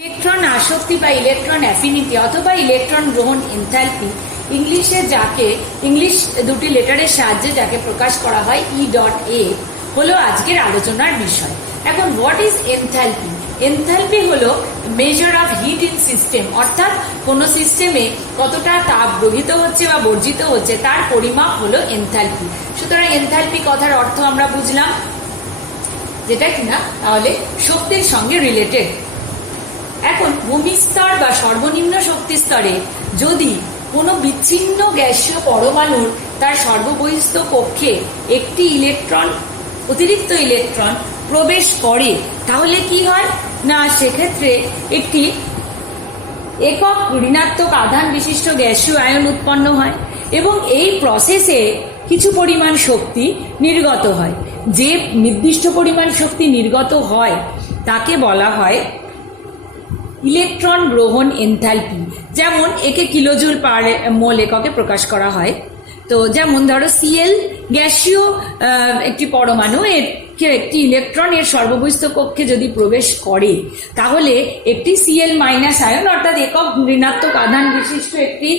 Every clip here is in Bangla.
ইলেকট্রন আসক্তি বা ইলেকট্রন অ্যাফিনিটি অথবা ইলেকট্রন গ্রহণ এনথালপি ইংলিশে যাকে ইংলিশ দুটি লেটারের সাহায্যে যাকে প্রকাশ করা হয় E.A হলো আজকের আলোচনার বিষয়। এখন হোয়াট ইজ এনথালপি? এনথালপি হলো measure of heat in system, অর্থাৎ কোন সিস্টেমে কতটা তাপ গ্রহিত হচ্ছে বা বর্জিত হচ্ছে তার পরিমাপ হলো এনথালপি। সুতরাং এনথালপি কথার অর্থ আমরা বুঝলাম, যেটা কিনা তাহলে শক্তির সঙ্গে রিলেটেড। এখন ভূমিস্তর বা সর্বনিম্ন শক্তি স্তরে যদি কোনো বিচ্ছিন্ন গ্যাসীয় পরমাণুর তার সর্ববহিস্থ কক্ষে একটি অতিরিক্ত ইলেকট্রন প্রবেশ করে, তাহলে কি হয় না, সেক্ষেত্রে একটি একক ঋণাত্মক আধান বিশিষ্ট গ্যাসীয় আয়ন উৎপন্ন হয় এবং এই প্রসেসে কিছু পরিমাণ শক্তি নির্গত হয়। যে নির্দিষ্ট পরিমাণ শক্তি নির্গত হয় তাকে বলা হয় ইলেকট্রন গ্রহণ এনথালপি। যেমন একে কিলোজুল পার মোল এককে প্রকাশ করা হয়। তো যেমন ধরো Cl গ্যাসীয় একটি পরমাণু একটি ইলেকট্রন এর সর্ববহিস্থ কক্ষে যদি প্রবেশ করে, তাহলে একটি Cl মাইনাস আয়ন অর্থাৎ একক ঋণাত্মক আধান বিশিষ্ট একটি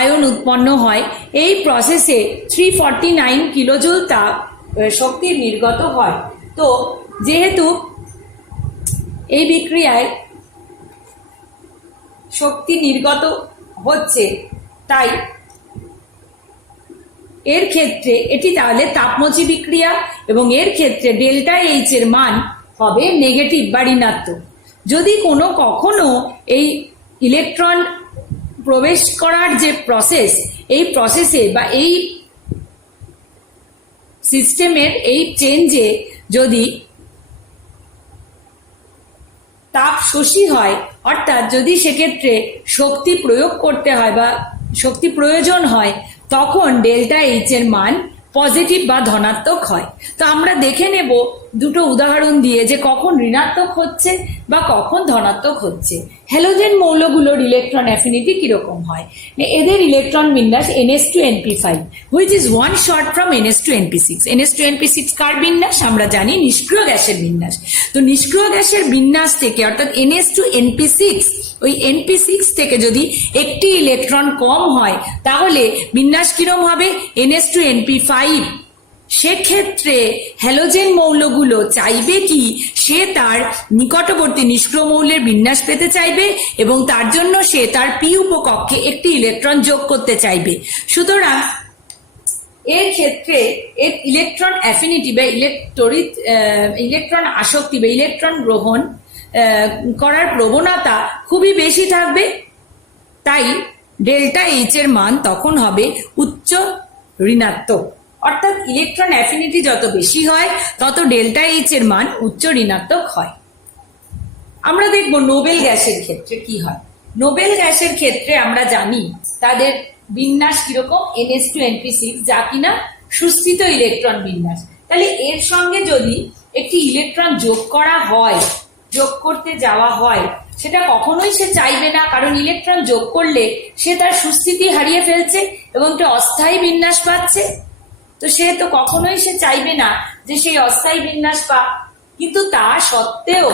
আয়ন উৎপন্ন হয়। এই প্রসেসে 349 কিলোজুল তাপ শক্তি নির্গত হয়। তো যেহেতু এই বিক্রিয়ায় শক্তি নির্গত হচ্ছে, তাই এর ক্ষেত্রে এটি তাহলে তাপমোচী বিক্রিয়া এবং এর ক্ষেত্রে ডেল্টা এইচ এর মান হবে নেগেটিভ বা ঋণাত্মক। যদি কখনো এই ইলেকট্রন প্রবেশ করার যে প্রসেস, এই প্রসেসে বা এই সিস্টেমের এই চেঞ্জে যদি তাপ শোষী হয়, অর্থাৎ যদি সেক্ষেত্রে শক্তি প্রয়োগ করতে হয় বা শক্তি প্রয়োজন হয়, তখন ডেল্টা এইচ এর মান পজিটিভ বা ধনাত্মক হয়। তো আমরা দেখে নেব দুটো উদাহরণ দিয়ে যে কখন ঋণাত্মক হচ্ছে বা কখন ধনাত্মক হচ্ছে। হ্যালোজেন মৌলগুলোর ইলেকট্রন অ্যাফিনিটি কিরকম হয়? এদের ইলেকট্রন বিন্যাস ns2np5, which is one short from ns2np6। ns2np6 কার বিন্যাস? আমরা জানি নিষ্ক্রিয় গ্যাসের বিন্যাস। তো নিষ্ক্রিয় গ্যাসের বিন্যাস থেকে অর্থাৎ ns2np6, ওই np6 থেকে যদি একটি ইলেকট্রন কম হয়, তাহলে বিন্যাস কিরম হবে? ns2np5। সেক্ষেত্রে হ্যালোজেন মৌলগুলো চাইবে কি, সে তার নিকটবর্তী নিষ্ক্রিয় মৌলের বিন্যাস পেতে চাইবে এবং তার জন্য সে তার পি উপকক্ষে একটি ইলেকট্রন যোগ করতে চাইবে। সুতরাং এর ক্ষেত্রে এর ইলেকট্রন অ্যাফিনিটি বা ইলেকট্রন আসক্তি বা ইলেকট্রন গ্রহণ করার প্রবণতা খুবই বেশি থাকবে। তাই ডেল্টা এইচ এর মান তখন হবে উচ্চ ঋণাত্মক, অর্থাৎ ইলেকট্রন অ্যাফিনিটি যত বেশি হয় তত ডেল্টা এইচ এর মান উচ্চ ঋণাত্মক হয়। আমরা দেখব নোবেল গ্যাসের ক্ষেত্রে কি হয়। নোবেল গ্যাসের ক্ষেত্রে আমরা জানি তাদের বিন্যাস কিরকম, ns2np6, যা কিনা সুস্থিত ইলেকট্রন বিন্যাস। তাহলে এর সঙ্গে যদি একটি ইলেকট্রন যোগ করা হয়, যোগ করতে যাওয়া হয়, সেটা কখনোই সে চাইবে না, কারণ ইলেকট্রন যোগ করলে সে তার সুস্থিতি হারিয়ে ফেলছে এবং একটা অস্থায়ী বিন্যাস পাচ্ছে। তো সে তো কখনোই সে চাইবে না যে সেই অস্থায়ী বিন্যাস পাক। কিন্তু তা সত্ত্বেও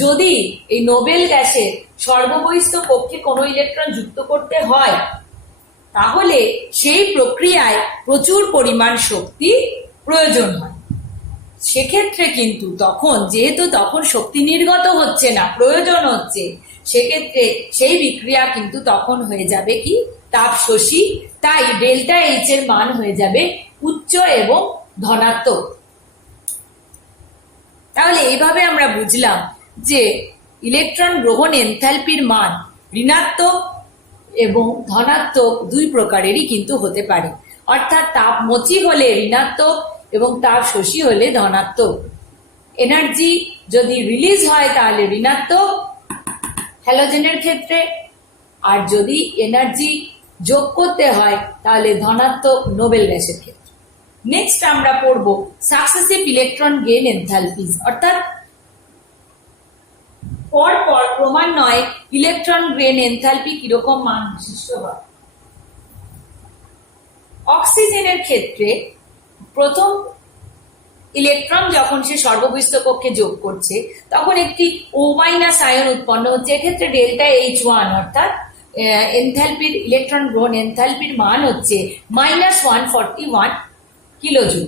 যদি এই নোবেল গ্যাসের সর্ববহিস্থ কক্ষে কোনো ইলেকট্রন যুক্ত করতে হয়, তাহলে সেই প্রক্রিয়ায় প্রচুর পরিমাণ শক্তি প্রয়োজন হয়। সেক্ষেত্রে কিন্তু যেহেতু তখন শক্তি নির্গত হচ্ছে না, প্রয়োজন হচ্ছে, সেক্ষেত্রে সেই বিক্রিয়া কিন্তু তখন হয়ে যাবে কি, তাপ শোষী। তাই ডেল্টা এইচ এর মান হয়ে যাবে উচ্চ এবং ধনাত্মক। তাহলে এইভাবে আমরা বুঝলাম যে ইলেকট্রন গ্রহণ এনথালপির মান ঋণাত্মক এবং ধনাত্মক দুই প্রকারেরই কিন্তু হতে পারে, অর্থাৎ তাপমোচী হলে ঋণাত্মক এবং তাপ শোষী হলে ধনাত্মক। এনার্জি যদি রিলিজ হয় তাহলে ঋণাত্মক হ্যালোজেনের ক্ষেত্রে, আর যদি এনার্জি যোগ করতে হয় তাহলে ধনাত্মক নোবেল গ্যাসের ক্ষেত্রে। নেক্সট আমরা পড়ব সাকসেসিভ ইলেকট্রন গেইন এনথালপিজ, অর্থাৎ পরপর ক্রমান্বয়ে ইলেকট্রন গেইন এনথালপি কিরকম মান বিশিষ্ট হয়। অক্সিজেনের ক্ষেত্রে প্রথম ইলেকট্রন যখন সে সর্ববহিস্থ কক্ষে যোগ করছে তখন একটি O- আয়ন উৎপন্ন হচ্ছে। এক্ষেত্রে ডেল্টা H1 অর্থাৎ এনথালপির ইলেকট্রন গ্রহণ এনথালপির মান হচ্ছে -141 কিলোজুল।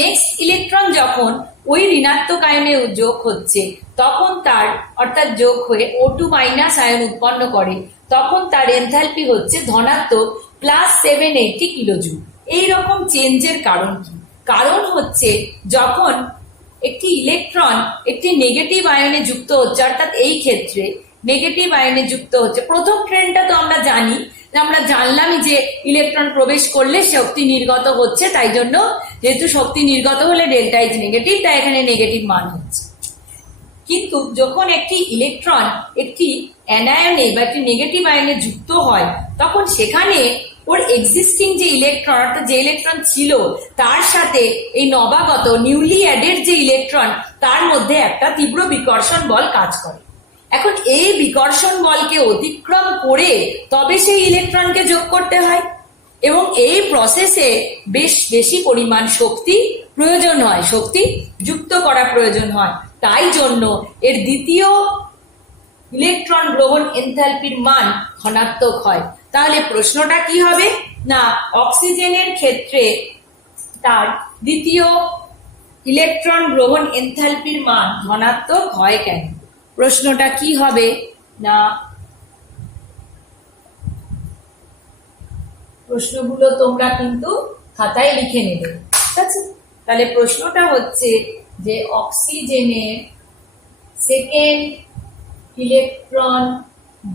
নেক্সট ইলেকট্রন যখন ওই ঋণাত্মক আয়নে যোগ হচ্ছে তখন তার অর্থাৎ যোগ হয়ে O2 আয়ন উৎপন্ন করে, তখন তার এনথালপি হচ্ছে ধনাত্মক +780 কিলোজুল। এইরকম চেঞ্জের কারণ কি? কারণ হচ্ছে যখন একটি ইলেকট্রন একটি নেগেটিভ আয়নে যুক্ত হচ্ছে, অর্থাৎ এই ক্ষেত্রে নেগেটিভ আয়নে যুক্ত হচ্ছে। প্রথম ট্রেন্ডটা তো আমরা জানি, আমরা জানলামই যে ইলেকট্রন প্রবেশ করলে শক্তি নির্গত হচ্ছে, তাই জন্য যেহেতু শক্তি নির্গত হলে ডেল্টা এইচ নেগেটিভ, তাই এখানে নেগেটিভ মান হচ্ছে। কিন্তু যখন একটি ইলেকট্রন একটি অ্যানায়নে বা একটি নেগেটিভ আয়নে যুক্ত হয় তখন সেখানে ওর এক্সিস্টিং যে ইলেকট্রন অর্থাৎ যে ইলেকট্রন ছিল তার সাথে এই নবাগত নিউলি অ্যাডেড যে ইলেকট্রন তার মধ্যে একটা তীব্র বিকর্ষণ বল কাজ করে। এখন এই বিকর্ষণ বলকে অতিক্রম করে তবে সেই ইলেকট্রনকে যোগ করতে হয় এবং এই প্রসেসে বেশি পরিমাণ শক্তি প্রয়োজন হয়, শক্তি যুক্ত করা প্রয়োজন হয়। তাই জন্য এর দ্বিতীয় ইলেকট্রন গ্রহণ এনথালপির মান ধনাত্মক হয়। তাহলে প্রশ্নটা কি হবে না, অক্সিজেনের ক্ষেত্রে তার দ্বিতীয় ইলেকট্রন গ্রহণ এনথালপির মান ধনাত্মক হয় কেন? প্রশ্নটা কি হবে না, প্রশ্নগুলো তোমরা কিন্তু খাতায় লিখে নেবে, ঠিক আছে? তাহলে প্রশ্নটা হচ্ছে যে অক্সিজেনের সেকেন্ড ইলেকট্রন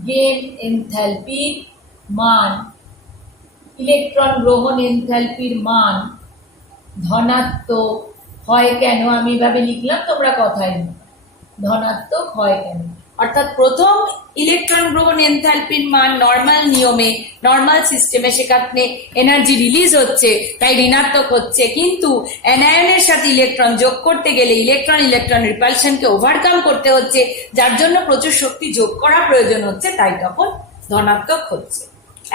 গেইন এনথালপির মান, ইলেকট্রন গ্রহণ এনথালপির মান ধনাত্মক হয় কেন? আমি এভাবে লিখলাম, তোমরা কথায় ধনাত্মক হয় কেন। অর্থাৎ প্রথম ইলেকট্রন গ্রহণ এনথালপির মান নর্মাল নিয়মে নর্মাল সিস্টেমে সেখানে এনার্জি রিলিজ হচ্ছে তাই ঋণাত্মক হচ্ছে, কিন্তু অ্যানায়নের সাথে ইলেকট্রন যোগ করতে গেলে ইলেকট্রন রিপালশনকে ওভারকাম করতে হচ্ছে, যার জন্য প্রচুর শক্তি যোগ করা প্রয়োজন হচ্ছে, তাই তখন ধনাত্মক হচ্ছে।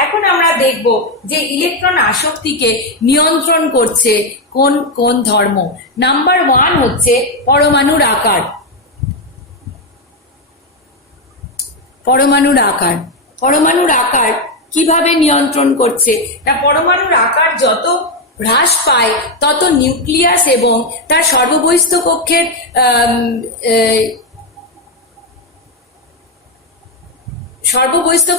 এখন আমরা দেখব যে ইলেকট্রন আসক্তিকে নিয়ন্ত্রণ করছে কোন কোন ধর্ম। নাম্বার 1 হচ্ছে পরমাণুর আকার। পরমাণুর আকার কিভাবে নিয়ন্ত্রণ করছে? তা পরমাণুর আকার যত হ্রাস পায় তত নিউক্লিয়াস এবং তার সর্ববহিস্থ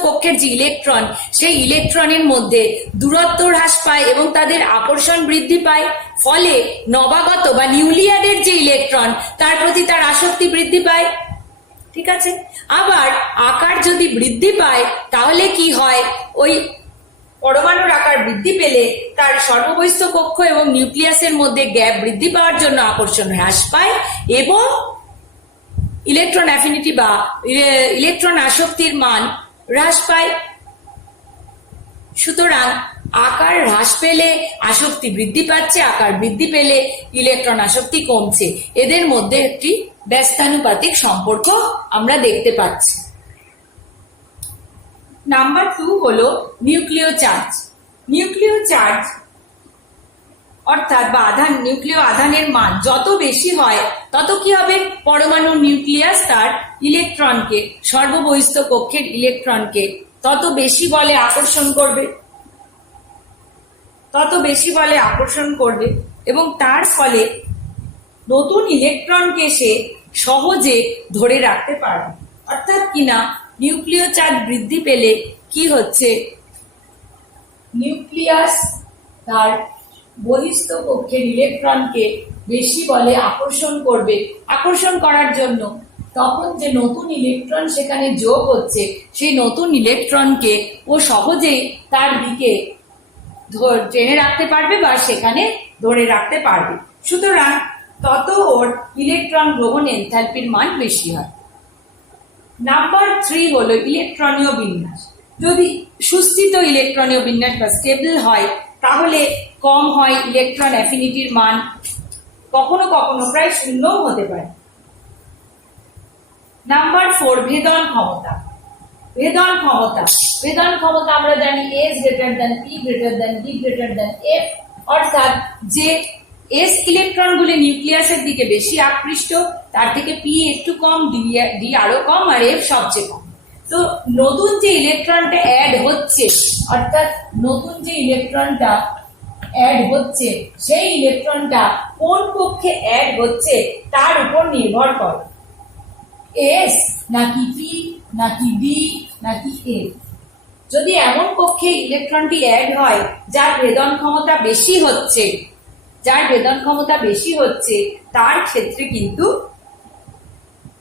কক্ষের যে ইলেকট্রন সেই ইলেকট্রনের মধ্যে দূরত্ব হ্রাস পায় এবং তাদের আকর্ষণ বৃদ্ধি পায়, ফলে নবাগত বা নিউলি অ্যাডেড যে ইলেকট্রন তার প্রতি তার আসক্তি বৃদ্ধি পায়, ঠিক আছে? আবার আকার যদি বৃদ্ধি পায় তাহলে কি হয়, ওই পরমাণুর আকার বৃদ্ধি পেলে তার সর্ববহিস্থ কক্ষ এবং নিউক্লিয়াসের মধ্যে গ্যাপ বৃদ্ধি পাওয়ার জন্য আকর্ষণ হ্রাস পায় এবং ইলেকট্রন অ্যাফিনিটি বা ইলেকট্রন আসক্তির মান হ্রাস পায়। সুতরাং আকার হ্রাস পেলে আসক্তি বৃদ্ধি পাচ্ছে, আকার বৃদ্ধি পেলে ইলেকট্রন আসক্তি কমছে। এদের মধ্যে একটি ব্যস্তানুপাতিক সম্পর্ক আমরা দেখতে পাচ্ছি। নাম্বার 2 হলো নিউক্লিয় চার্জ। নিউক্লিয় চার্জ অর্থাৎ বা আধান, নিউক্লিয় আধানের মান যত বেশি হয় তত কি হবে, পরমাণুর নিউক্লিয়াস তার ইলেকট্রনকে সর্ববহিস্থ কক্ষের ইলেকট্রনকে তত বেশি বলে আকর্ষণ করবে এবং তার ফলে নতুন ইলেকট্রনকে সে সহজে ধরে রাখতে পারবে। অর্থাৎ কিনা নিউক্লিয় চার্জ বৃদ্ধি পেলে কি হচ্ছে, নিউক্লিয়াস তার বহিস্থ কক্ষের ইলেকট্রনকে বেশি বলে আকর্ষণ করবে। আকর্ষণ করার জন্য তখন যে নতুন ইলেকট্রন সেখানে যোগ হচ্ছে সেই নতুন ইলেকট্রনকে ও সহজেই তার দিকে টেনে রাখতে পারবে বা সেখানে ধরে রাখতে পারবে। সুতরাং তত ওর ইলেকট্রন গ্রহণ এনথালপির মান বেশি হয়। নাম্বার 3 হলো ইলেকট্রনীয় বিন্যাস। যদি সুস্থিত ইলেকট্রনীয় বিন্যাস বা স্টেবল হয় তাহলে কম হয় ইলেকট্রন অ্যাফিনিটির মান, কখনো কখনো প্রায় 0 হতে পারে। নাম্বার 4 ভেদন ক্ষমতা। ভেদন ক্ষমতা, ভেদন ক্ষমতা আমরা জানি S greater than P greater than D greater than F, অর্থাৎ যে S ইলেকট্রনগুলি নিউক্লিয়াসের দিকে বেশি আকৃষ্ট, তার থেকে P একটু কম, D আরো কম, আর F সবচেয়ে কম। তো নতুন যে ইলেকট্রনটা অ্যাড হচ্ছে, অর্থাৎ নতুন যে ইলেকট্রনটা অ্যাড হচ্ছে, সেই ইলেকট্রনটা কোন কক্ষে অ্যাড হচ্ছে তার উপর নির্ভর করে, S নাকি P নাকি D নাকি F। যদি এমন কক্ষে ইলেকট্রনটি অ্যাড হয় যার ভেদন ক্ষমতা বেশি হচ্ছে, যার ভেদন ক্ষমতা বেশি হচ্ছে, তার ক্ষেত্রে কিন্তু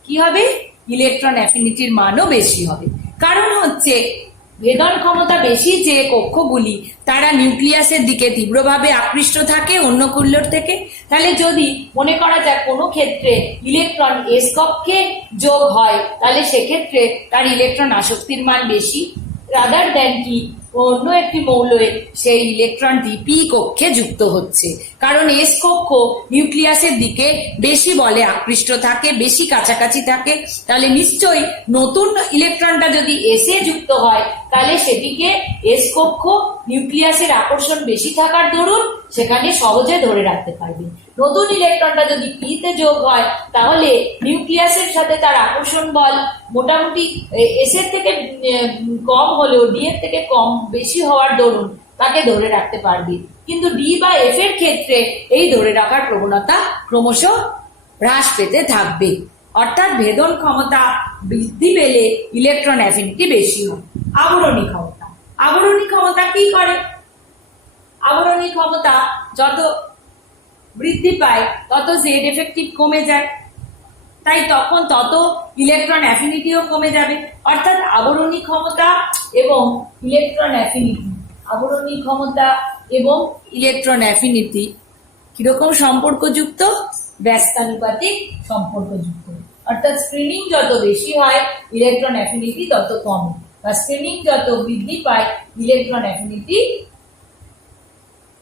কি হবে, ইলেকট্রন অ্যাফিনিটির মানও বেশি হবে। কারণ হচ্ছে ভেদন ক্ষমতা বেশি যে কক্ষগুলি তারা নিউক্লিয়াসের দিকে তীব্রভাবে আকৃষ্ট থাকে অন্য কুল্লোর থেকে। তাহলে যদি মনে করা যায় কোনো ক্ষেত্রে ইলেকট্রন এস কক্ষে যোগ হয়, তাহলে সেক্ষেত্রে তার ইলেকট্রন আসক্তির মান বেশি, রাদার দেন কি অন্য একটি মৌলের সেই ইলেকট্রনটি পি কক্ষে যুক্ত হচ্ছে। কারণ এস কক্ষ নিউক্লিয়াসের দিকে বেশি বলে আকৃষ্ট থাকে, বেশি কাছাকাছি থাকে। তাহলে নিশ্চয়ই নতুন ইলেকট্রনটা যদি এস এ যুক্ত হয়, তাহলে সেটিকে এস কক্ষ নিউক্লিয়াসের আকর্ষণ বেশি থাকার দরুন সেখানে সহজে ধরে রাখতে পারবে। নতুন ইলেকট্রনটা যদি পি তে যোগ হয়, তাহলে নিউক্লিয়াসের সাথে তার আকর্ষণ বল মোটামুটি এস এর থেকে কম হলেও ডি এর থেকে কম বেশি হওয়ার দরুন তাকে ধরে রাখতে পারবে। কিন্তু ডি বা এফ এর ক্ষেত্রে এই ধরে রাখার প্রবণতা ক্রমশ হ্রাস পেতে থাকবে, অর্থাৎ ভেদন ক্ষমতা বৃদ্ধি পেলে ইলেকট্রন অ্যাফিনিটি বেশি হয়। আবরণী ক্ষমতা, আবরণী ক্ষমতা কি করে, আবরণী ক্ষমতা যত বৃদ্ধি পায় তত জেড এফেক্টিভ কমে যায়, তাই তখন তত ইলেকট্রন অ্যাফিনিটিও কমে যাবে। অর্থাৎ আবরণী ক্ষমতা এবং ইলেকট্রন অ্যাফিনিটি, আবরণী ক্ষমতা এবং ইলেকট্রন অ্যাফিনিটি কিরকম সম্পর্কযুক্ত, ব্যস্তানুপাতিক সম্পর্কযুক্ত। অর্থাৎ স্ক্রিনিং যত বেশি হয় ইলেকট্রন অ্যাফিনিটি তত কমে, বা স্ক্রিনিং যত বৃদ্ধি পায় ইলেকট্রন অ্যাফিনিটি,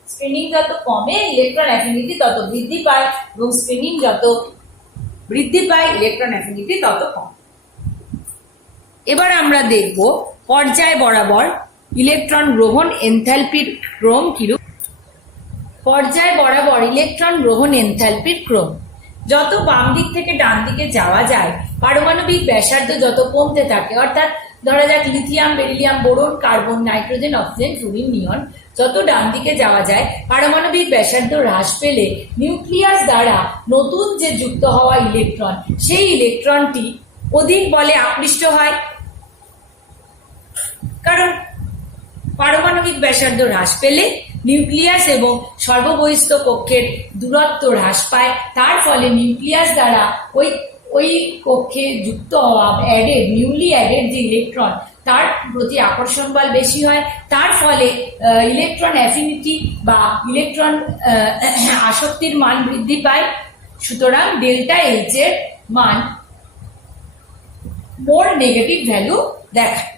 স্ক্রিনিং যত কমে ইলেকট্রন অ্যাফিনিটি তত বৃদ্ধি পায়, এবং স্ক্রিনিং যত বৃদ্ধি পায় ইলেকট্রন অ্যাফিনিটি তত কম। এবার আমরা দেখব পর্যায় বরাবর ইলেকট্রন গ্রহণ এনথালপির ক্রম কিরূপ। পর্যায় বরাবর ইলেকট্রন গ্রহণ এনথালপির ক্রম, যত বাম দিক থেকে ডান দিকে যাওয়া যায় পারমাণবিক ব্যাসার্ধ যত কমতে থাকে, অর্থাৎ ধরা যাক lithium, beryllium, boron, carbon, nitrogen, oxygen, fluorine, neon, যত ডান দিকে যাওয়া যায় পারমাণবিক ব্যাসার্ধ হ্রাস পেলে নিউক্লিয়াস দ্বারা নতুন যে যুক্ত হওয়া ইলেকট্রন, সেই ইলেকট্রনটি অধিক বলে আকৃষ্ট হয়। কারণ পারমাণবিক ব্যাসার্ধ হ্রাস পেলে নিউক্লিয়াস এবং সর্ববহিস্থ কক্ষের দূরত্ব হ্রাস পায়, তার ফলে নিউক্লিয়াস দ্বারা ওই কক্ষে যুক্ত হওয়া নিউলি অ্যাডেড যে ইলেকট্রন তার প্রতি আকর্ষণ বল বেশি হয়, তার ফলে ইলেকট্রন অ্যাফিনিটি বা ইলেকট্রন আসক্তির মান বৃদ্ধি পায়। সুতরাং ডেল্টা এইচ এর মান মোর নেগেটিভ ভ্যালু দেখায়।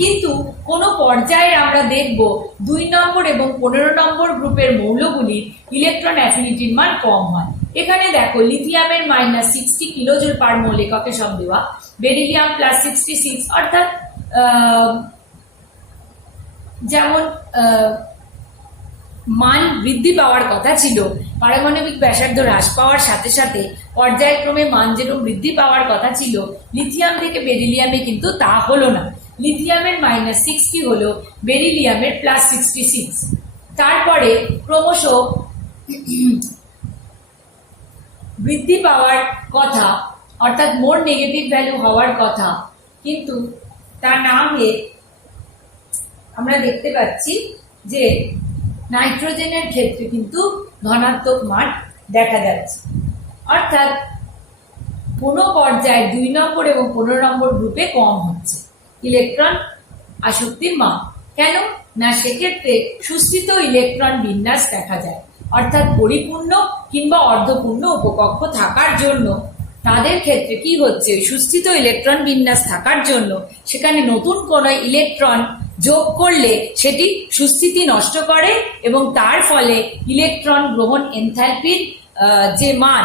কিন্তু কোন পর্যায়ে আমরা দেখব 2 নম্বর এবং 15 নম্বর গ্রুপের মৌলগুলির ইলেকট্রন অ্যাফিনিটির মান কম হয়। এখানে দেখো লিথিয়ামের -60 কিলোজুল পার মোল এককে সব দেওয়া, বেরিলিয়াম +66, অর্থাৎ যেমন মান বৃদ্ধি পাওয়ার কথা ছিল, পারমাণবিক ব্যাসার্ধ হ্রাস পাওয়ার সাথে সাথে পর্যায়ক্রমে মান যেরকম বৃদ্ধি পাওয়ার কথা ছিল লিথিয়াম থেকে বেরিলিয়ামে, কিন্তু তা হলো না। লিথিয়ামের -60 হলো বেরিলিয়ামের +66, তারপরে ক্রমশ বৃদ্ধি পাওয়ার কথা, অর্থাৎ মোর নেগেটিভ ভ্যালু হওয়ার কথা, কিন্তু তা না হয়ে আমরা দেখতে পাচ্ছি যে নাইট্রোজেনের ক্ষেত্রে কিন্তু ধনাত্মক মান দেখা যাচ্ছে। অর্থাৎ কোনো পর্যায়ে 2 নম্বর এবং 15 নম্বর গ্রুপে কম হচ্ছে ইলেকট্রন আসক্তির মান। কেন না, সেক্ষেত্রে সুস্থিত ইলেকট্রন বিন্যাস দেখা যায়, অর্থাৎ পরিপূর্ণ কিংবা অর্ধপূর্ণ উপকক্ষ থাকার জন্য তাদের ক্ষেত্রে কি হচ্ছে, সুস্থিত ইলেকট্রন বিন্যাস থাকার জন্য সেখানে নতুন কোনো ইলেকট্রন যোগ করলে সেটি সুস্থিতি নষ্ট করে, এবং তার ফলে ইলেকট্রন গ্রহণ এনথালপির যে মান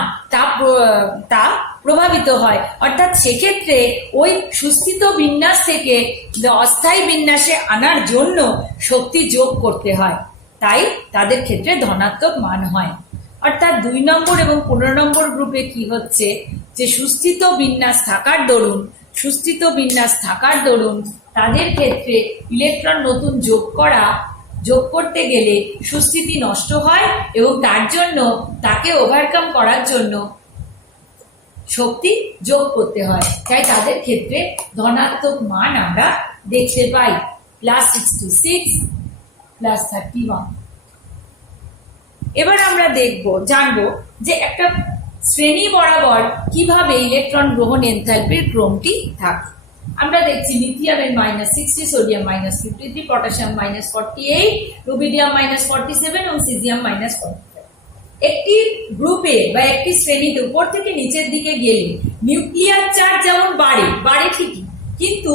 তা প্রভাবিত হয়, অর্থাৎ সেক্ষেত্রে ওই সুস্থিত বিন্যাস থেকে অস্থায়ী বিন্যাসে আনার জন্য শক্তি যোগ করতে হয়, তাই তাদের ক্ষেত্রে ধনাত্মক মান হয়। অর্থাৎ 2 নম্বর এবং 15 নম্বর গ্রুপে কি হচ্ছে যে সুস্থিত বিন্যাস থাকার দরুন তাদের ক্ষেত্রে ইলেকট্রন নতুন যোগ করতে গেলে সুস্থিতি নষ্ট হয় এবং তার জন্য তাকে ওভারকাম করার জন্য শক্তি যোগ করতে হয়, তাই তাদের ক্ষেত্রে ধনাত্মক মান আমরা দেখতে পাই +66 +31। এবার আমরা জানবো যে একটা শ্রেণী বরাবর কিভাবে ইলেকট্রন গ্রহণ এনথালপির ক্রমটি থাকে। আমরা দেখছি লিথিয়ামের -60, সোডিয়াম -53, পটাশিয়াম -48, রুবিডিয়াম -47 এবং সিজিয়াম -45। একটি গ্রুপে বা একটি শ্রেণীতে উপর থেকে নিচের দিকে গেলে নিউক্লিয়ার চার্জ যেমন বাড়ে ঠিকই, কিন্তু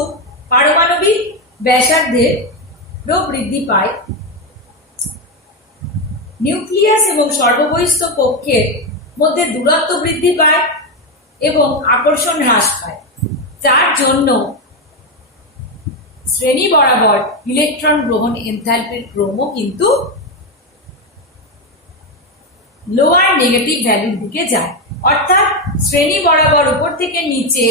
পারমাণবিক ব্যাসার্ধেরও বৃদ্ধি পায়। নিউক্লিয়াস এবং সর্ববহিস্থ কক্ষের মধ্যে দূরত্ব বৃদ্ধি পায় এবং আকর্ষণ হ্রাস পায়, যার জন্য শ্রেণী বরাবর ইলেকট্রন গ্রহণ এনথালপির ক্রমও কিন্তু লোয়ার নেগেটিভ ভ্যালুর দিকে যায়। অর্থাৎ শ্রেণী বরাবর উপর থেকে নিচে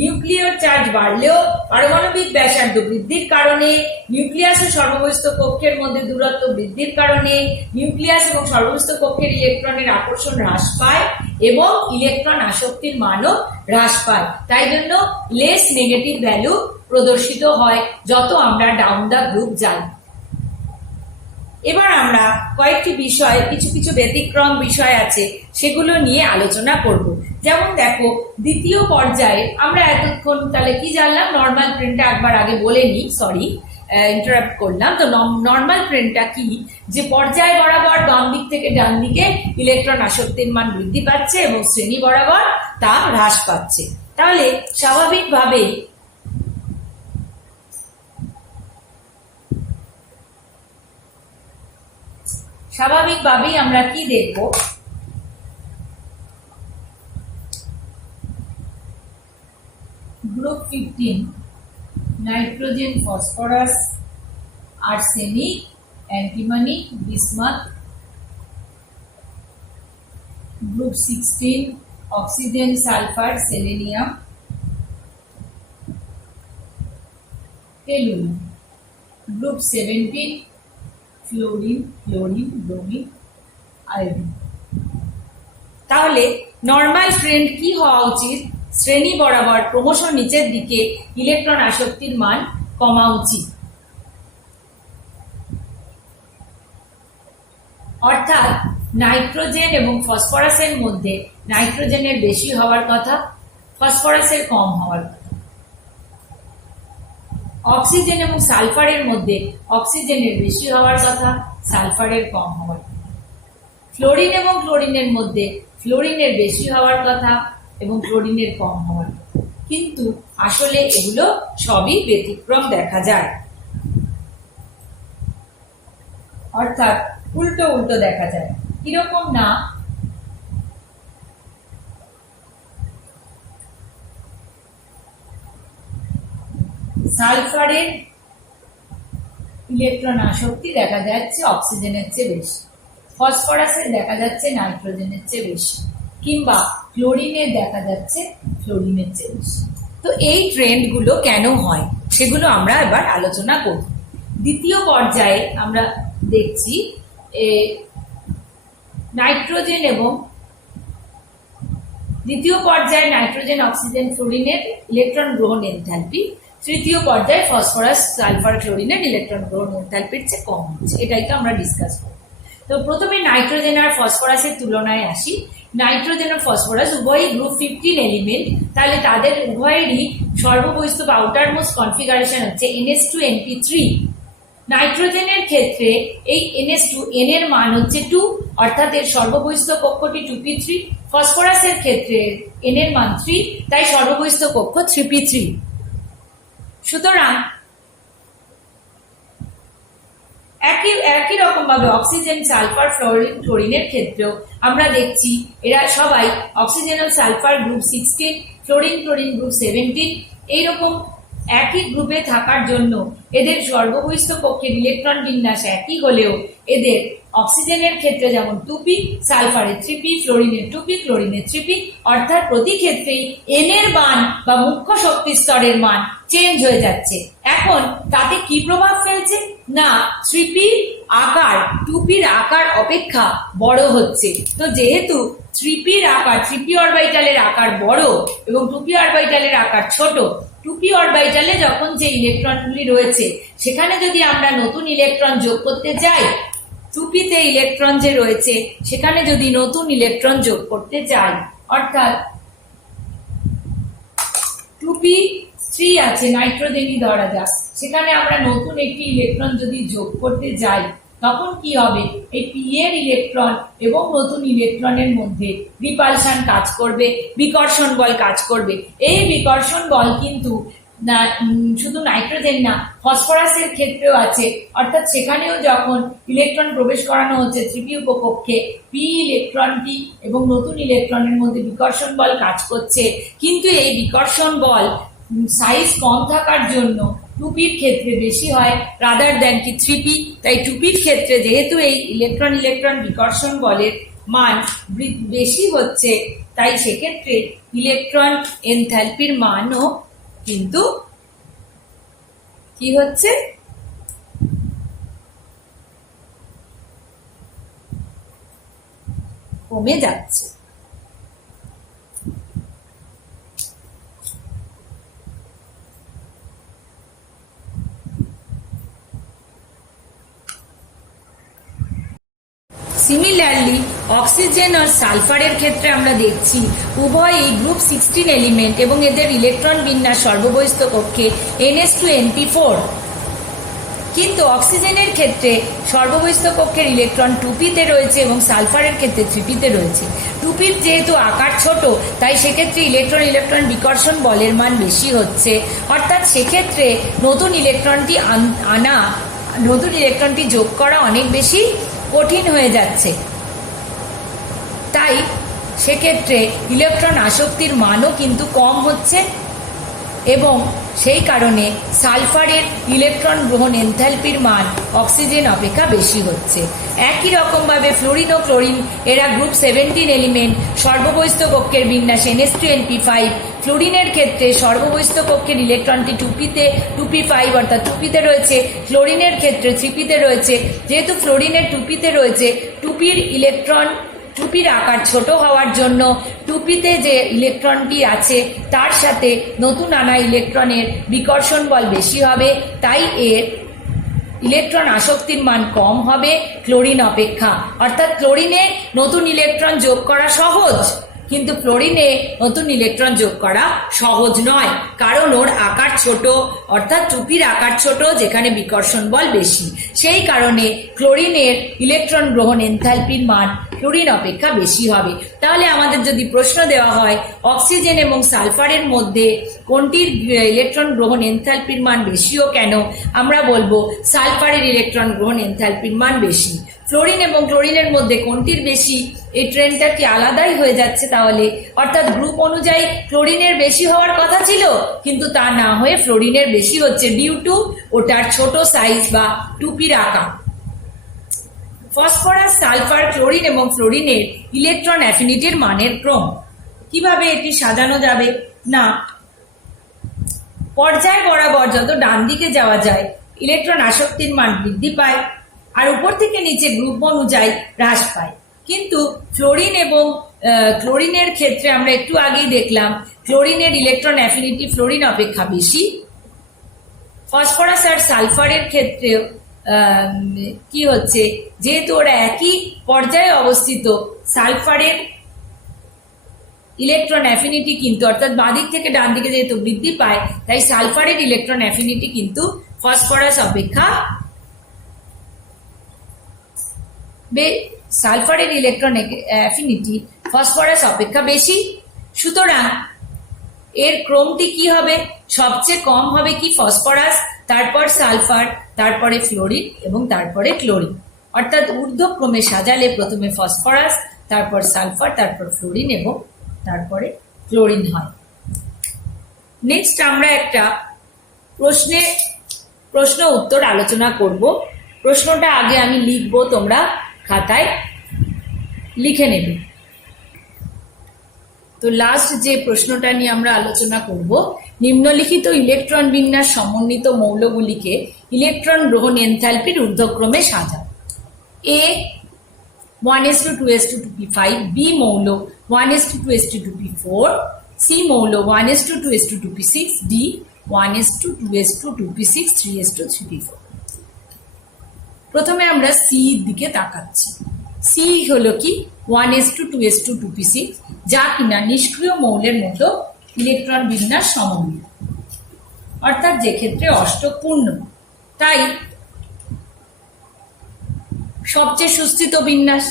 নিউক্লিয়ার চার্জ বাড়লেও পারমাণবিক ব্যাসার্ধ বৃদ্ধির কারণে, নিউক্লিয়াস ও সর্ববহিস্থ কক্ষের মধ্যে দূরত্ব বৃদ্ধির কারণে নিউক্লিয়াস এবং সর্ববহিস্থ কক্ষের ইলেকট্রনের আকর্ষণ হ্রাস পায় এবং ইলেকট্রন আসক্তির মানও হ্রাস পায়। তাই জন্য লেস নেগেটিভ ভ্যালু প্রদর্শিত হয় যত আমরা ডাউন দ্য গ্রুপ যাই। এবার আমরা কয়েকটি বিষয়, কিছু ব্যতিক্রম বিষয় আছে সেগুলো নিয়ে আলোচনা করব। যেমন দেখো, দ্বিতীয় পর্যায়ে আমরা এতক্ষণ তাহলে কি জানলাম, নর্মাল প্রিন্টটা একবার আগে বলে নি, সরি ইন্টারাপ্ট করলাম। তো নর্মাল প্রিন্টটা কি, যে পর্যায় বরাবর বাম দিক থেকে ডান দিকে ইলেকট্রন আসক্তির মান বৃদ্ধি পাচ্ছে এবং শ্রেণী বরাবর তা হ্রাস পাচ্ছে। তাহলে স্বাভাবিকভাবেই আমরা কি দেখব, group 15 nitrogen, phosphorus, arsenic, antimony, bismuth. Group 16 oxygen, sulphur, selenium, tellurium. Group 17 fluorine, chlorine, bromine, iodine. তাহলে নর্মাল ট্রেন্ড কি হওয়া উচিত, শ্রেণী বরাবর ক্রমশ নিচের দিকে ইলেকট্রন আসক্তির মান কমা উচিত। অর্থাৎ নাইট্রোজেন এবং ফসফরাসের মধ্যে নাইট্রোজেনের বেশি হওয়ার কথা, ফসফরাসের কম হওয়ার কথা। অক্সিজেন এবং সালফারের মধ্যে অক্সিজেনের বেশি হওয়ার কথা, সালফারের কম হওয়ার কথা। ফ্লোরিন এবং ক্লোরিনের মধ্যে ফ্লোরিনের বেশি হওয়ার কথা এবং ক্লোরিনের কম হওয়ার কথা। কিন্তু আসলে এগুলো সবই ব্যতিক্রম দেখা যায়, অর্থাৎ উল্টো দেখা যায়। কিরকম না, সালফারের ইলেকট্রন আসক্তি দেখা যাচ্ছে অক্সিজেনের চেয়ে বেশি, ফসফরাসের দেখা যাচ্ছে নাইট্রোজেনের চেয়ে বেশি, কিংবা ক্লোরিনের দেখা যাচ্ছে ফ্লোরিনের চেয়ে বেশি। তো এই ট্রেন্ডগুলো কেন হয় সেগুলো আমরা এবার আলোচনা করব। দ্বিতীয় পর্যায়ে আমরা দেখছি নাইট্রোজেন এবং দ্বিতীয় পর্যায়ে নাইট্রোজেন, অক্সিজেন, ফ্লোরিনের ইলেকট্রন গ্রহণ এনথালপি তৃতীয় পর্যায়ে ফসফরাস, সালফার, ক্লোরিনের ইলেকট্রন গ্রহণ এনথালপির চেয়ে কম হচ্ছে। এটাই তো আমরা ডিসকাস করব। তো প্রথমে নাইট্রোজেন আর ফসফরাসের তুলনায় আসি। নাইট্রোজেন ও ফসফরাস উভয়ই গ্রুপ 15 এলিমেন্ট, তাহলে তাদের উভয়েরই সর্ববহিস্থ বা আউটারমোস্ট কনফিগারেশন হচ্ছে NH2NP3। নাইট্রোজেনের ক্ষেত্রে এই NH2 N এর মান হচ্ছে 2, অর্থাৎ এর সর্ববহিস্থ কক্ষটি 2p3। ফসফরাসের ক্ষেত্রে N এর মান 3, তাই সর্ববহিস্থ কক্ষ 3p3। সুতরাং একই একই রকম ভাবে অক্সিজেন, সালফার, ফ্লোরিন, ক্লোরিনের ক্ষেত্রেও আমরা দেখছি এরা সবাই অক্সিজেন ও সালফার গ্রুপ 16, ক্লোরিন গ্রুপ 17 এইরকম একই গ্রুপে থাকার জন্য এদের সর্ববহিস্থ কক্ষের ইলেকট্রন বিন্যাস একই হলেও এদের অক্সিজেনের ক্ষেত্রে যেমন 2p, সালফারের 3p, ফ্লোরিনের 2p, ক্লোরিনের 3p, অর্থাৎ প্রতি ক্ষেত্রেই n এর মান বা মুখ্য শক্তি স্তরের মান চেঞ্জ হয়ে যাচ্ছে। এখন তাতে কি প্রভাব ফেলছে না 3p আকার 2p আকার অপেক্ষা বড় হচ্ছে। তো যেহেতু 3p আকার 3p অরবিটালের আকার বড় এবং 2p অরবিটালের আকার ছোট, 2p অরবিটালে যখন যে ইলেকট্রনগুলি রয়েছে সেখানে যদি আমরা নতুন ইলেকট্রন যোগ করতে যাই, 2p তে ইলেকট্রন যে রয়েছে সেখানে যদি নতুন ইলেকট্রন যোগ করতে যাই, অর্থাৎ 2p3 আছে নাইট্রোজেনই ধরা যাক, সেখানে আমরা নতুন একটি ইলেকট্রন যদি যোগ করতে যাই তখন কি হবে, এই p এর ইলেকট্রন এবং নতুন ইলেকট্রনের মধ্যে রিপালশন কাজ করবে, বিকর্ষণ বল কাজ করবে। এই বিকর্ষণ বল কিন্তু না শুধু নাইট্রোজেন না, ফসফরাসের ক্ষেত্রেও আছে, অর্থাৎ সেখানেও যখন ইলেকট্রন প্রবেশ করানো হচ্ছে 3p উপকক্ষে, p ইলেকট্রনটি এবং নতুন ইলেকট্রনের মধ্যে বিকর্ষণ বল কাজ করছে, কিন্তু এই বিকর্ষণ বল সাইজ কম থাকার জন্য 2p ক্ষেত্রে বেশি হয় রাদার দ্যান কি 3p। তাই 2p ক্ষেত্রে যেহেতু এই ইলেকট্রন বিকর্ষণ বলের মান বেশি হচ্ছে, তাই সেক্ষেত্রে ইলেকট্রন এনথালপির মানও কিন্তু কি হচ্ছে, কমে যাচ্ছে। সিমিলারলি অক্সিজেন আর সালফারের ক্ষেত্রে আমরা দেখছি উভয়ই গ্রুপ 16 এলিমেন্ট এবং এদের ইলেকট্রন বিন্যাস সর্ববহিস্থ কক্ষে ns2np4, কিন্তু অক্সিজেনের ক্ষেত্রে সর্ববহিস্থ কক্ষের ইলেকট্রন 2p তে রয়েছে এবং সালফারের ক্ষেত্রে 3p তে রয়েছে। 2p যেহেতু আকার ছোট তাই সেক্ষেত্রে ইলেকট্রন বিকর্ষণ বলের মান বেশি হচ্ছে, অর্থাৎ সেক্ষেত্রে নতুন ইলেকট্রনটি যোগ করা অনেক বেশি কঠিন হয়ে যাচ্ছে। তাই সেক্ষেত্রে ইলেকট্রন আসক্তির মানও কিন্তু কম হচ্ছে এবং সেই কারণে সালফারের ইলেকট্রন গ্রহণ এনথালপির মান অক্সিজেন অপেক্ষা বেশি হচ্ছে। একই রকমভাবে ফ্লোরিন ও ক্লোরিন এরা গ্রুপ 17 এলিমেন্ট, সর্ববহিস্থ কক্ষের বিন্যাস ns2np5। ফ্লোরিনের ক্ষেত্রে সর্ববহিস্থ কক্ষের ইলেকট্রনটি 2p5 অর্থাৎ 2p তে রয়েছে, ক্লোরিনের ক্ষেত্রে 3p তে রয়েছে। যেহেতু ফ্লোরিনের 2p তে রয়েছে, 2pর আকার ছোট হওয়ার জন্য 2p তে যে ইলেকট্রনটি আছে তার সাথে নতুন আনা ইলেকট্রনের বিকর্ষণ বল বেশি হবে, তাই এর ইলেকট্রন আসক্তির মান কম হবে ক্লোরিন অপেক্ষা। অর্থাৎ ক্লোরিনে নতুন ইলেকট্রন যোগ করা সহজ, কিন্তু ফ্লোরিনে নতুন ইলেকট্রন যোগ করা সহজ নয়, কারণ ওর আকার ছোট, অর্থাৎ 2pর আকার ছোট যেখানে বিকর্ষণ বল বেশি। সেই কারণে ক্লোরিনের ইলেকট্রন গ্রহণ এনথালপির মান ক্লোরিন অপেক্ষা বেশি হবে। তাহলে আমাদের যদি প্রশ্ন দেওয়া হয় অক্সিজেন এবং সালফারের মধ্যে কোনটির ইলেকট্রন গ্রহণ এনথালপির মান বেশি ও কেন, আমরা বলবো সালফারের ইলেকট্রন গ্রহণ এনথালপির মান বেশি। ফ্লোরিন এবং ক্লোরিনের মধ্যে কোনটির বেশি, এই ট্রেন্ডটা কি আলাদাই হয়ে যাচ্ছে তাহলে, অর্থাৎ গ্রুপ অনুযায়ী ক্লোরিনের বেশি হওয়ার কথা ছিল কিন্তু তা না হয়ে ফ্লোরিনের বেশি হচ্ছে ডিউ টু ওটার ছোট সাইজ বা 2pর আকার। ফসফরাস, সালফার, ক্লোরিন এবং ফ্লোরিনের ইলেকট্রন অ্যাফিনিটির মানের ক্রম কিভাবে এটি সাজানো যাবে না, পর্যায় বরাবর যত ডান দিকে যাওয়া যায় ইলেকট্রন আসক্তির মান বৃদ্ধি পায় আর উপর থেকে নিচে গ্রুপ অনুযায়ী হ্রাস পায়। কিন্তু ফ্লোরিন এবং ক্লোরিনের ক্ষেত্রে আমরা একটু আগেই দেখলাম ক্লোরিনের ইলেকট্রন অ্যাফিনিটি ফ্লোরিন অপেক্ষা বেশি। ফসফরাস আর সালফারের ক্ষেত্রেও কি হচ্ছে, যেহেতু ওরা একই পর্যায়ে অবস্থিত, সালফারের ইলেকট্রন অ্যাফিনিটি কিন্তু অর্থাৎ বাঁদিক থেকে ডান দিকে যেহেতু বৃদ্ধি পায়, তাই সালফারের ইলেকট্রন অ্যাফিনিটি কিন্তু ফসফরাস অপেক্ষা সালফারের ইলেকট্রন অ্যাফিনিটি ফসফরাস অপেক্ষা বেশি। সুতরাং এর ক্রমটি কি হবে, সবচেয়ে কম হবে কি ফসফরাস, তারপর সালফার, তারপরে ফ্লোরিন এবং তারপরে ক্লোরিন। অর্থাৎ ঊর্ধ্বক্রমে সাজালে প্রথমে ফসফরাস, তারপর সালফার, তারপর ফ্লোরিন এবং তারপরে ক্লোরিন হয়। নেক্সট আমরা একটা প্রশ্ন উত্তর আলোচনা করব। প্রশ্নটা আগে আমি লিখবো, তোমরা খাতায় লিখে নেবে। তো লাস্ট যে প্রশ্নটা নিয়ে আমরা আলোচনা করব, নিম্নলিখিত ইলেকট্রন বিন্যাস সমন্বিত মৌলগুলিকে ইলেকট্রন গ্রহণ এনথালপির ঊর্ধ্বক্রমে সাজাও। এ 1:2:2p5, বি মৌল 1:2:2p4, সি মৌল 1:2:2p6, ডি 1:2:2p6, 3:3p4। প্রথমে আমরা সি দিকে তাকাচ্ছি। সি হলো কি 1:2:2p6, যা কিনা নিষ্ক্রিয় মৌলের মতো ইলেকট্রন বিন্যাস সমন্বিত, অর্থাৎ যে ক্ষেত্রে অষ্টক পূর্ণ, তাই সবচেয়ে সুস্থিত বিন্যাস।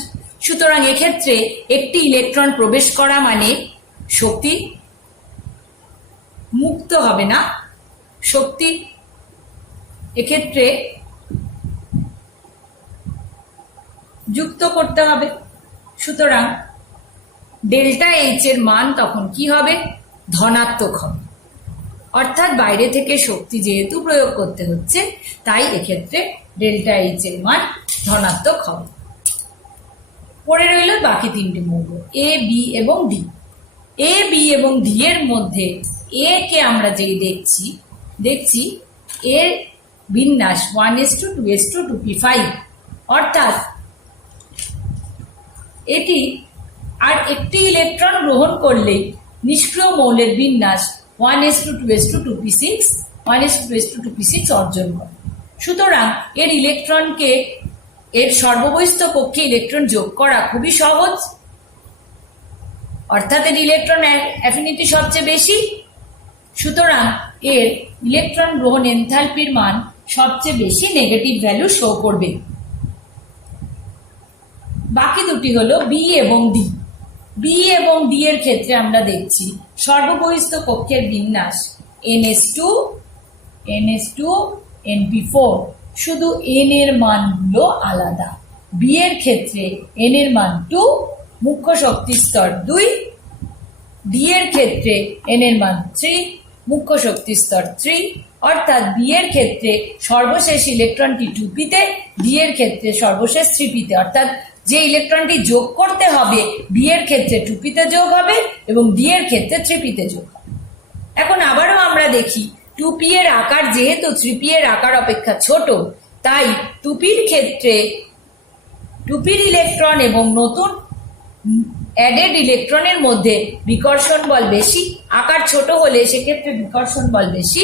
সুতরাং এক্ষেত্রে একটি ইলেকট্রন প্রবেশ করা মানে শক্তি মুক্ত হবে না, শক্তি এক্ষেত্রে যুক্ত করতে হবে। সুতরাং ডেল্টা এইচ এর মান তখন কি হবে? ধনাত্মক হবে। অর্থাৎ বাইরে থেকে শক্তি যেহেতু প্রয়োগ করতে হচ্ছে, তাই এক্ষেত্রে ডেল্টা এইচ এর মান ধনাত্মক হবে। পড়ে রইল বাকি তিনটি মৌল, এ, বি এবং ডি। এ, বি এবং ডি এর মধ্যে এ কে আমরা যে দেখছি এর বিন্যাস 1:2:2p5, অর্থাৎ এটি আর একটি ইলেকট্রন গ্রহণ করলেই নিষ্ক্রিয় মৌলের বিন্যাস 1:2:2p6 অর্জন করে। সুতরাং এর ইলেকট্রনকে এর সর্ববহিস্থ কক্ষে ইলেকট্রন যোগ করা খুবই সহজ, অর্থাৎ এর ইলেকট্রন অ্যাফিনিটি সবচেয়ে বেশি। সুতরাং এর ইলেকট্রন গ্রহণ এনথালপির মান সবচেয়ে বেশি নেগেটিভ ভ্যালু শো করবে। বাকি দুটি হলো বি এবং ডি। বি এবং ডি এর ক্ষেত্রে আমরা দেখছি সর্ববহিস্থ কক্ষের বিন্যাস NH2NP4, শুধু n এর মানগুলো আলাদা। বি এর ক্ষেত্রে n এর মান 2, মুখ্য শক্তি স্তর 2, ডি এর ক্ষেত্রে n এর মান 3, মুখ্য শক্তি স্তর 3, অর্থাৎ বি এর ক্ষেত্রে সর্বশেষ ইলেকট্রনটি 2p-তে, ডি এর ক্ষেত্রে সর্বশেষ 3p-তে, অর্থাৎ যে ইলেকট্রনটি যোগ করতে হবে বি এর ক্ষেত্রে 2p-তে যোগ হবে এবং ডি এর ক্ষেত্রে 3p-তে যোগ হবে। এখন আবারও আমরা দেখি 2p এর আকার যেহেতু 3p এর আকার অপেক্ষা ছোট, তাই 2p-র ক্ষেত্রে 2p-র ইলেকট্রন এবং নতুন অ্যাডেড ইলেকট্রনের মধ্যে বিকর্ষণ বল বেশি। আকার ছোট হলে সেক্ষেত্রে বিকর্ষণ বল বেশি,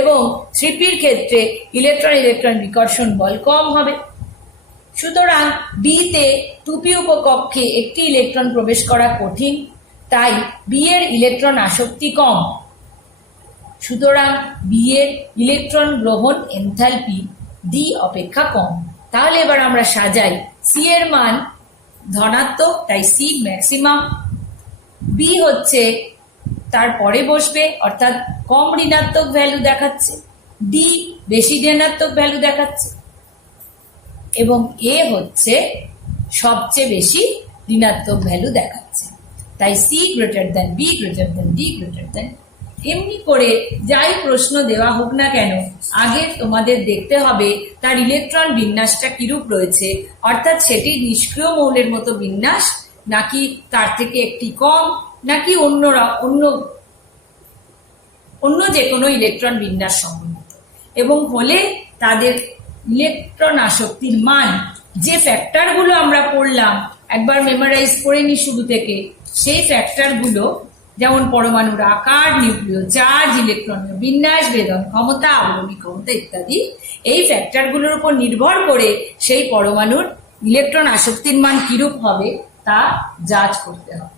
এবং 3p-র ক্ষেত্রে ইলেকট্রন বিকর্ষণ বল কম হবে। সুতরাং ডি-তে 2p উপকক্ষে একটি ইলেকট্রন প্রবেশ করা কঠিন, তাই বি এর ইলেকট্রন আসক্তি কম। সুতরাং বি এর ইলেকট্রন গ্রহণ এনথালপি ডি অপেক্ষা কম। তাহলে এবার আমরা সাজাই, সি এর মান ধনাত্মক, তাই সি ম্যাক্সিমাম। বি হচ্ছে তারপরে বসবে, অর্থাৎ কম ঋণাত্মক ভ্যালু দেখাচ্ছে। ডি বেশি ঋণাত্মক ভ্যালু দেখাচ্ছে, এবং এ হচ্ছে সবচেয়ে বেশি ঋণাত্মক ভ্যালু দেখাচ্ছে। তাই c greater than b greater than d greater than. এমনি করে যাই প্রশ্ন দেওয়া হোক না কেন, আগে তোমাদের দেখতে হবে তার ইলেকট্রন বিন্যাসটা কিরূপ রয়েছে, অর্থাৎ সেটি নিষ্ক্রিয় মৌলের মতো বিন্যাস, নাকি তার থেকে একটি কম, নাকি অন্য যে কোনো ইলেকট্রন বিন্যাস সম্বন্ধিত, এবং হলে তাদের ইলেকট্রন আসক্তির মান, যে ফ্যাক্টরগুলো আমরা পড়লাম একবার মেমোরাইজ করে নি শুরু থেকে, সেই ফ্যাক্টরগুলো যেমন পরমাণুর আকার, নিউক্লিয় চার্জ, ইলেকট্রনের বিন্যাস, ভেদন ক্ষমতা, আবরণী ক্ষমতা ইত্যাদি, এই ফ্যাক্টরগুলোর উপর নির্ভর করে সেই পরমাণুর ইলেকট্রন আসক্তির মান কিরূপ হবে তা জাজ করতে হবে।